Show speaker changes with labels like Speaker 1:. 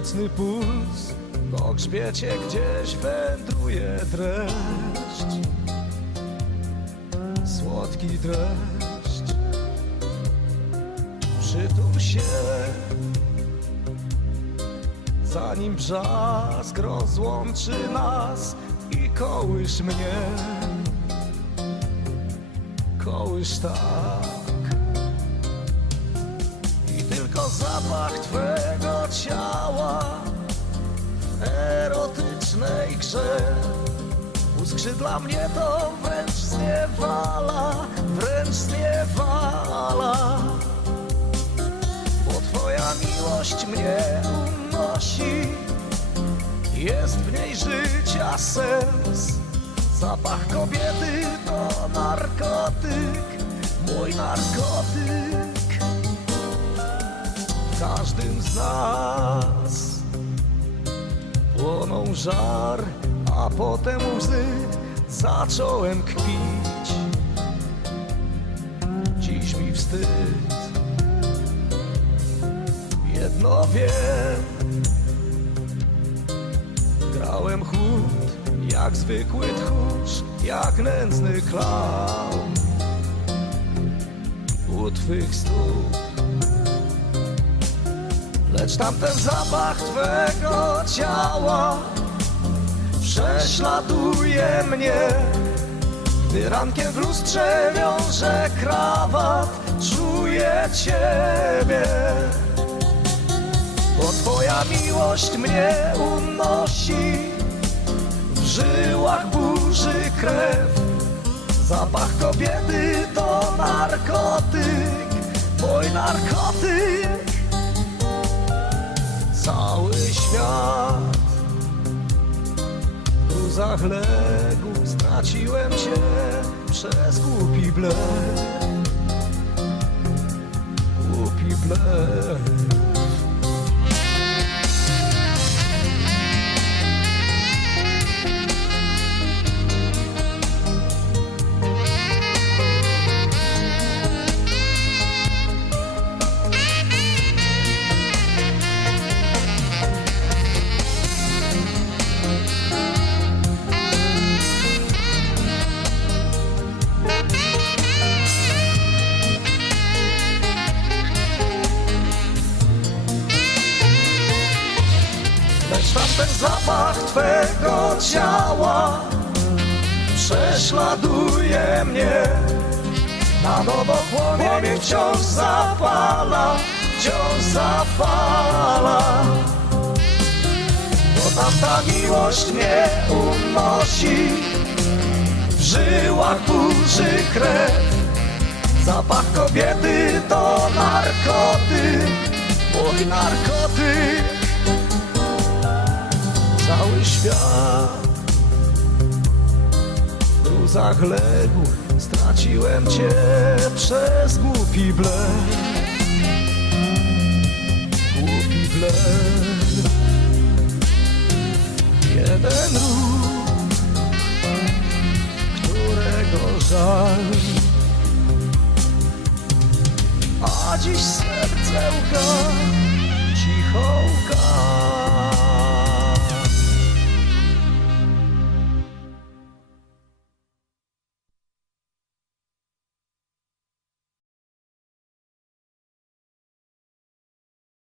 Speaker 1: nocny puls Po grzbiecie gdzieś wędruje dreszcz Słodki dreszcz Przytul się. Zanim brzask rozłączy nas I kołysz mnie. Kołysz tak zapach Twego ciała w erotycznej grze uskrzydla mnie to wręcz zniewala, wręcz zniewala. Bo Twoja miłość mnie unosi, jest w niej życia sens. Zapach kobiety to narkotyk, mój narkotyk każdym z nas płonął żar, a potem łzy zacząłem kpić. Dziś mi wstyd. Jedno wiem, grałem chłód jak zwykły tchórz, jak nędzny klaun u twych stóp. Lecz tamten zapach Twego ciała prześladuje mnie. Gdy rankiem w lustrze wiąże krawat, czuję Ciebie. Bo Twoja miłość mnie unosi, w żyłach burzy krew. Zapach kobiety to narkotyk, mój narkotyk w gruzach legł, straciłem cię przez głupi blef. Głupi blef Tamten zapach Twego ciała prześladuje mnie. Na nowo płomień wciąż zapala, wciąż zapala. Bo tamta miłość mnie unosi. W żyłach burzy krew. Zapach kobiety to narkotyk Mój narkotyk świat w legł, straciłem cię przez głupi blef, głupi blef. Jeden ruch, którego żal, a dziś serce łka, cicho łka.